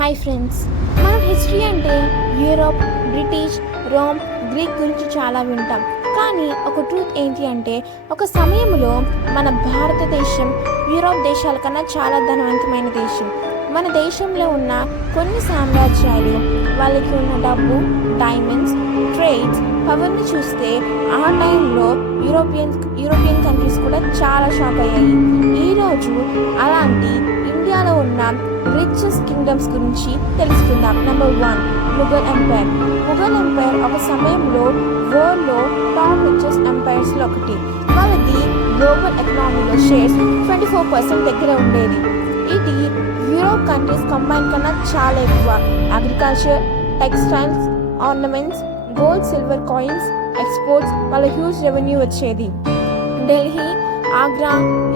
Hi friends, మనం history అంటే Europe, British, Rome, Greek గురించి చాలా వింటాం. కానీ ఒక ట్రూత్ ఏంటి అంటే ఒక సమయంలో మన భారతదేశం యూరోప్ దేశాల కన్నా చాలా ధనవంతమైన దేశం. మన దేశంలో ఉన్న కొన్ని సామ్రాజ్యాలు వాళ్ళకి ఉన్న డబ్బు, డైమండ్స్, ట్రేడ్స్, పవర్ని చూస్తే ఆ టైంలో యూరోపియన్ కంట్రీస్ కూడా చాలా షాక్ అయ్యాయి. ఈరోజు అలాంటి ఇండియాలో ఉన్న రిచెస్ట్ కింగ్డమ్స్ గురించి తెలుసుకుందాం. Number 1, Mughal empire. Mughal empire ఒక సమయంలో వరల్డ్లో టాప్ రిచెస్ట్ ఎంపైర్స్లో ఒకటి. వాళ్ళది గ్లోబల్ ఎకనామీలో షేర్స్ 24% దగ్గర ఉండేది. ఇది యూరోప్ కంట్రీస్ కంబైన్ కన్నా చాలా ఎక్కువ. Agriculture, textiles, ornaments, gold, silver coins exports వాళ్ళ హ్యూజ్ రెవెన్యూ వచ్చేది. ఢిల్లీ, ఆగ్రా,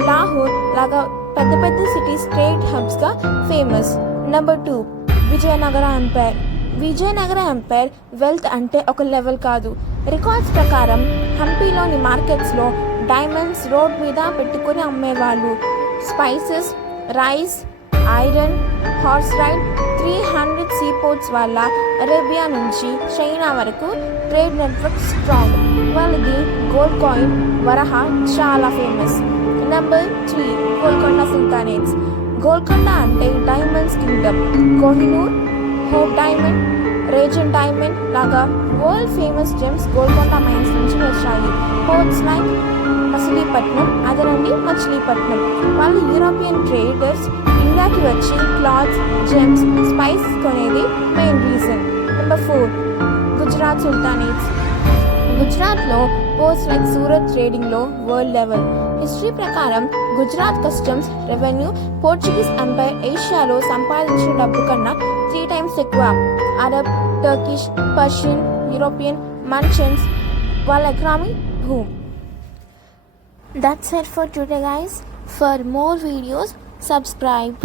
లాహోర్ లాగా పెద్ద పెద్ద సిటీస్ ట్రేడ్ హబ్స్గా famous. Number 2, Vijayanagara empire. Vijayanagara empire wealth అంటే ఒక లెవెల్ కాదు. రికార్డ్స్ ప్రకారం హంపీలోని మార్కెట్స్లో డైమండ్స్ రోడ్ మీద పెట్టుకుని అమ్మేవాళ్ళు. Spices, rice, iron, horse ride, 300 seaports వల్ల అరేబియా నుంచి చైనా వరకు ట్రేడ్ నెట్వర్క్ స్ట్రాంగ్. వాళ్ళది గోల్డ్ కాయిన్ వరహ చాలా famous. Number 3, Golconda sultanates. Golconda అంటే diamonds kingdom. Kohinoor, hope diamond, regent diamond లాగా world famous gems Golconda mines నుంచి వచ్చాయి. పోర్ట్స్ లైక్ మచిలీపట్నం, అదనండి మచిలీపట్నం. వాళ్ళు యూరోపియన్ ట్రేడర్స్ ఇండియాకి వచ్చి క్లాత్స్, జెమ్స్, స్పైసెస్ కొనేది main reason. Number 4, Gujarat sultanates. గుజరాత్లో పోర్ట్స్ లైక్ సూరత్ ట్రేడింగ్లో వరల్డ్ లెవెల్. హిస్టరీ ప్రకారం Gujarat customs revenue Portuguese empire ఏషియాలో సంపాదించిన డబ్బు కన్నా 3 times ఎక్కువ. Arab, Turkish, Persian, European merchants వాళ్ళ economy boom. That's it for today guys. For more videos, subscribe.